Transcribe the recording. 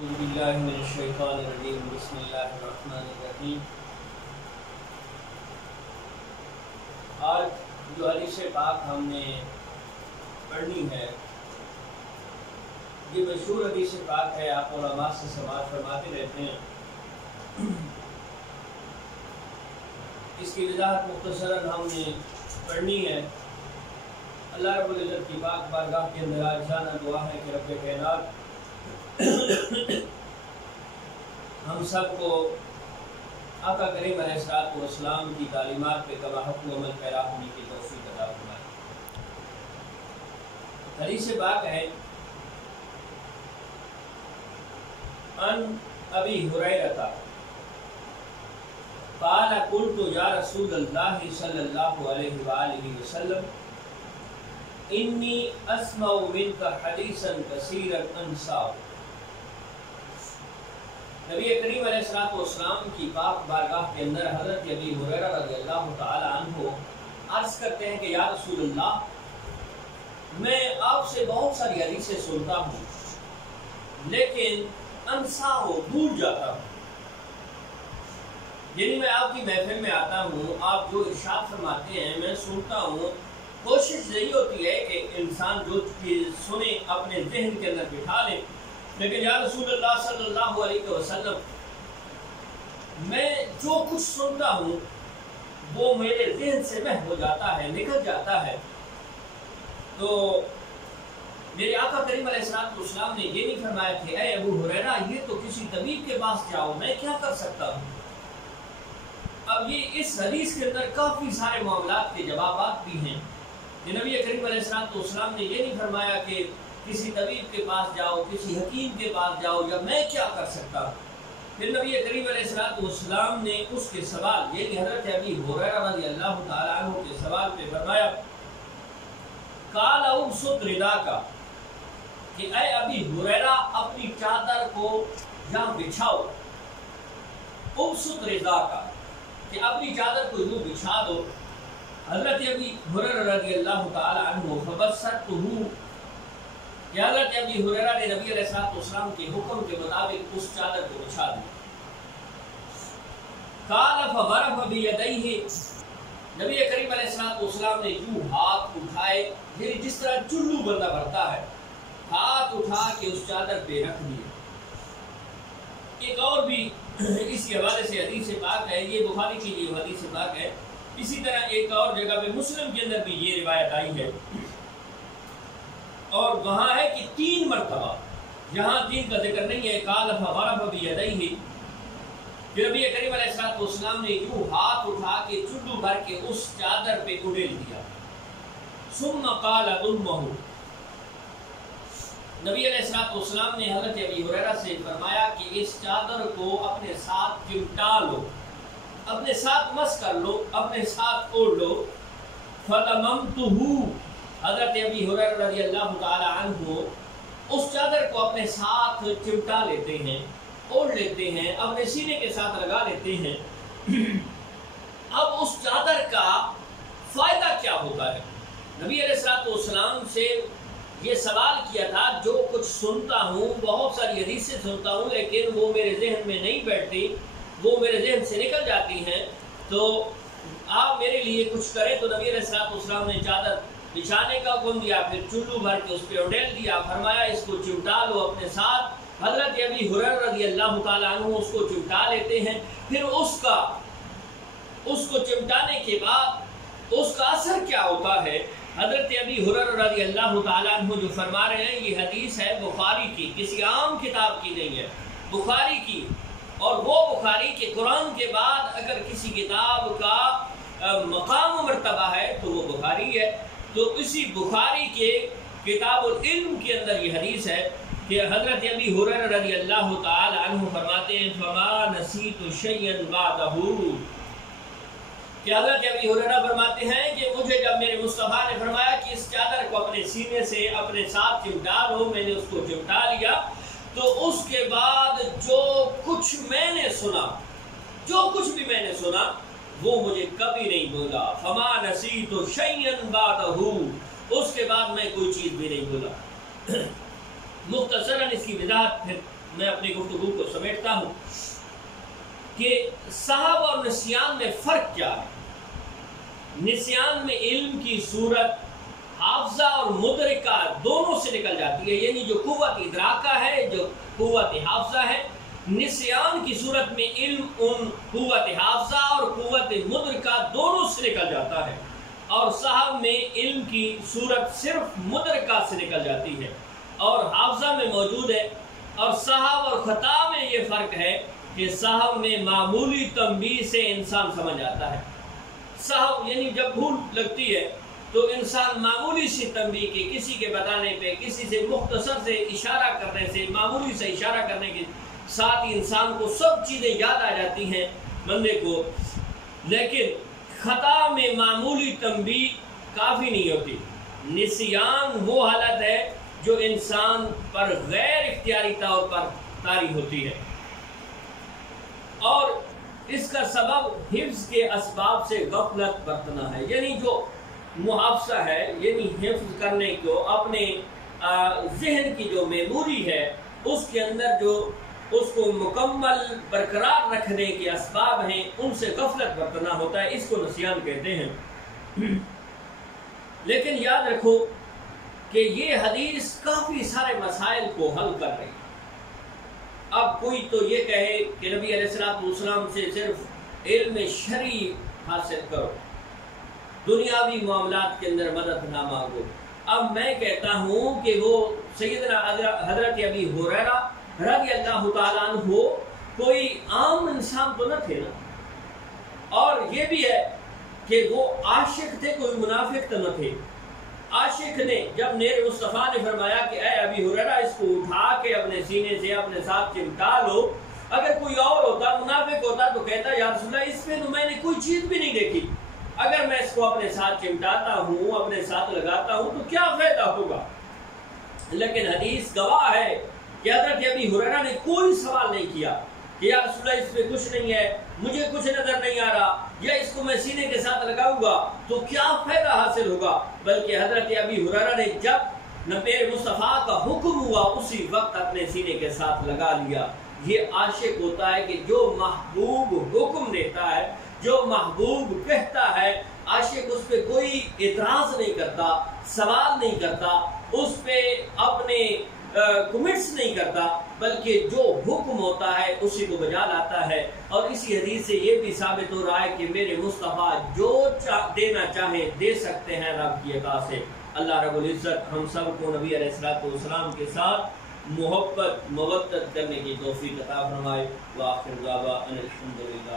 اعوذ باللہ من الشیطان الرجیم بسم اللہ الرحمن الرحیم۔ آج جو حدیث پاک ہم نے پڑھنی ہے یہ مشہور حدیث پاک ہے، آپ علماء سے سماعت فرماتے رہتے ہیں۔ اس کی وضاحت مختصراً ہم نے پڑھنی ہے۔ اللہ رب العزت کی پاک بارگاہ کے اندر عاجزانہ دعا ہے کہ رب کائنات ہم سب کو آقا کریم علیہ الصلوۃ والسلام کی تعلیمات پہ کما حق عمل پیرا ہونے کی توفیق عطا فرمائے۔ حدیث پاک ہے ان ابی ہریرہ قال قلت یا رسول اللہ صلی اللہ علیہ وآلہ وسلم انی اسمع منک حدیثا کثیرا انساه۔ نبی کریم علیہ الصلوۃ والسلام کی پاک بارگاہ کے اندر حضرت ابی ہریرہ رضی اللہ تعالی عنہ عرض کرتے ہیں کہ یا رسول اللہ، میں آپ سے بہت ساری حدیثیں سنتا ہوں لیکن انسا ہو بھول جاتا ہوں۔ یعنی میں آپ کی محفل میں آتا ہوں، آپ جو ارشاد فرماتے ہیں میں سنتا ہوں، کوشش یہی ہوتی ہے کہ انسان جو چیز سنے اپنے ذہن کے اندر بٹھا لے، لیکن یا رسول اللہ صلی اللہ علیہ وسلم میں جو کچھ سنتا ہوں وہ میرے ذہن سے محو ہو جاتا ہے، نکل جاتا ہے۔ تو میرے آقا کریم علیہ الصلوۃ والسلام نے یہ نہیں فرمایا کہ اے ابو ہریرہ یہ تو کسی طبیب کے پاس جاؤ، میں کیا کر سکتا ہوں۔ اب یہ اس حدیث کے اندر کافی سارے معاملات کے جوابات بھی ہیں کہ نبی کریم علیہ الصلوۃ والسلام نے یہ نہیں فرمایا کہ کسی طبیب کے پاس جاؤ، کسی حکیم کے پاس جاؤ، یا میں کیا کر سکتا ہوں۔ پھر نبی کریم علیہ الصلوۃ والسلام نے اس کے سوال یعنی حضرت ابی ہریرہ رضی اللہ تعالی عنہ کے سوال پہ فرمایا قال ابسط رداک، کہ اے ابی ہریرہ اپنی چادر کو یہاں بچھاؤ۔ ابسط رداک کہ اپنی چادر کو یوں بچھا دو۔ حضرت ابی ہریرہ رضی اللہ تعالی عنہ فبسطتہ، کہ حضرت ابی ہریرہ نے نبی علیہ الصلوۃ والسلام کے حکم کے مطابق اس چادر کو بچھا دی۔ قال فضرب بیدیہ، نبی کریم علیہ الصلوۃ والسلام نے یوں ہاتھ اٹھائے، یعنی جس طرح چلو بندہ بھرتا ہے، ہاتھ اٹھا کے اس چادر پہ رکھ دیے۔ ایک اور بھی اسی حوالے سے حدیث پاک ہے، یہ بخاری کی یہ حدیث پاک ہے، اسی طرح ایک اور جگہ پہ مسلم کے اندر بھی یہ روایت آئی ہے، اور وہاں ہے کہ 3 مرتبہ، یہاں 3 کا ذکر نہیں ہے۔ قال فضرب بیدیہ، کہ نبی کریم علیہ الصلوۃ والسلام نے یوں ہاتھ اٹھا کے چلو بھر کے اس چادر پہ اڑیل دیا۔ ثم قال ضمہ، نبی علیہ الصلوۃ والسلام نے حضرت ابی ہریرہ سے فرمایا کہ اس چادر کو اپنے ساتھ چمٹا لو، اپنے ساتھ مس کر لو، اپنے ساتھ اوڑھ لو۔ فضممتہ، حضرت ابی ہریرہ رضی اللہ تعالی عنہ اس چادر کو اپنے ساتھ چمٹا لیتے ہیں، اوڑھ لیتے ہیں، اپنے سینے کے ساتھ لگا لیتے ہیں۔ اب اس چادر کا فائدہ کیا ہوتا ہے؟ نبی علیہ الصلوۃ والسلام سے یہ سوال کیا تھا، جو کچھ سنتا ہوں، بہت ساری حدیثیں سنتا ہوں لیکن وہ میرے ذہن میں نہیں بیٹھتی، وہ میرے ذہن سے نکل جاتی ہیں، تو آپ میرے لیے کچھ کریں۔ تو نبی علیہ الصلوۃ والسلام نے چادر بچھانے کا حکم دیا، پھر چلو بھر کے اس پہ اڑیل دیا، فرمایا اس کو چمٹا لو اپنے ساتھ۔ حضرت ابی ہریرہ رضی اللہ تعالی عنہ اس کو چمٹا لیتے ہیں، پھر اس کو چمٹانے کے بعد اس کا اثر کیا ہوتا ہے؟ حضرت ابی ہریرہ رضی اللہ تعالی عنہ جو فرما رہے ہیں، یہ حدیث ہے بخاری کی، کسی عام کتاب کی نہیں ہے، بخاری کی، اور وہ بخاری کے قرآن کے بعد اگر کسی کتاب کا مقام و مرتبہ ہے تو وہ بخاری ہے۔ تو اسی بخاری کے کتاب العلم کے اندر یہ حدیث ہے کہ حضرت ابی ہریرہ رضی اللہ تعالی عنہ فرماتے ہیں فما نسیت شیئا بعدہ، کہ حضرت ابی ہریرہ فرماتے ہیں کہ مجھے جب میرے مصطفیٰ نے فرمایا کہ اس چادر کو اپنے سینے سے اپنے ساتھ چمٹا لو، میں نے اس کو چمٹا لیا، تو اس کے بعد جو کچھ میں نے سنا، جو کچھ بھی میں نے سنا وہ مجھے کبھی نہیں بولا۔ فما نسیت شیئا بعدہ، اس کے بعد میں کوئی چیز بھی نہیں بولا۔ مختصراً اس کی وضاحت پھر میں اپنی گفتگو کو سمیٹتا ہوں کہ سہو اور نسیان میں فرق کیا ہے۔ نسیان میں علم کی صورت حافظہ اور مدرکہ دونوں سے نکل جاتی ہے، یعنی جو قوت ادراکہ ہے، جو قوت حافظہ ہے۔ نسیان کی صورت میں علم ان قوت حافظہ اور قوت مدرکہ دونوں سے نکل جاتا ہے، اور سہو میں علم کی صورت صرف مدرکہ سے نکل جاتی ہے اور حافظہ میں موجود ہے۔ اور سہو اور خطا میں یہ فرق ہے کہ سہو میں معمولی تنبیہ سے انسان سمجھ آتا ہے۔ سہو یعنی جب بھول لگتی ہے تو انسان معمولی سی تنبیہ کے، کسی کے بتانے پہ، کسی سے مختصر سے اشارہ کرنے سے، معمولی سے اشارہ کرنے کے ساتھ ہی انسان کو سب چیزیں یاد آ جاتی ہیں بندے کو۔ لیکن خطا میں معمولی تنبیہ کافی نہیں ہوتی۔ نسیان وہ حالت ہے جو انسان پر غیر اختیاری طور پر طاری ہوتی ہے، اور اس کا سبب حفظ کے اسباب سے غفلت برتنا ہے، یعنی جو محافظہ ہے، یعنی حفظ کرنے کو اپنے ذہن کی جو میموری ہے اس کے اندر جو اس کو مکمل برقرار رکھنے کے اسباب ہیں ان سے غفلت برتنا ہوتا ہے، اس کو نسیان کہتے ہیں۔ لیکن یاد رکھو کہ یہ حدیث کافی سارے مسائل کو حل کر رہی ہے۔ اب کوئی تو یہ کہے کہ نبی علیہ السلام سے صرف علم شرعی حاصل کرو، دنیاوی معاملات کے اندر مدد نہ مانگو۔ اب میں کہتا ہوں کہ وہ سیدنا حضرت ابی ہریرہ رضی اللہ تعالیٰ عنہ کوئی عام انسان تو نہ تھے نا، اور یہ بھی ہے کہ وہ عاشق تھے، کوئی منافق تو نہ تھے۔ عاشق نے جب نیر مصطفیٰ نے فرمایا کہ اے ابی ہریرہ اس کو اٹھا کے اپنے سینے سے اپنے ساتھ چمٹا لو، اگر کوئی اور ہوتا، منافق ہوتا، تو کہتا یا رسول اللہ اس پہ تو میں نے کوئی چیز بھی نہیں دیکھی، اگر میں اس کو اپنے ساتھ چمٹاتا ہوں، اپنے ساتھ لگاتا ہوں تو کیا فائدہ ہوگا۔ لیکن حدیث گواہ ہے کہ حضرت ابی ہریرہ نے کوئی سوال نہیں کیا کہ یا رسول اللہ اس پہ کچھ نہیں ہے، مجھے کچھ نظر نہیں آ رہا، یا اس کو میں سینے کے ساتھ لگاؤں گا تو کیا فائدہ حاصل ہوگا، بلکہ حضرت ابی ہریرہ نے جب نبی مصطفیٰ کا حکم ہوا اسی وقت اپنے سینے کے ساتھ لگا لیا۔ یہ عاشق ہوتا ہے کہ جو محبوب حکم دیتا ہے، جو محبوب کہتا ہے، عاشق اس پہ کوئی اعتراض نہیں کرتا، سوال نہیں کرتا، اس پہ اپنے کمنٹس نہیں کرتا، بلکہ جو حکم ہوتا ہے اسی کو بجا لاتا ہے۔ اور اسی حدیث سے یہ بھی ثابت ہو رہا ہے کہ میرے مصطفیٰ جو دینا چاہیں دے سکتے ہیں رب کی عطا سے۔ اللہ رب العزت ہم سب کو نبی علیہ السلام کے ساتھ محبت مودت کرنے کی توفیق عطا فرمائے۔ وآخر دعوانا الحمدللہ۔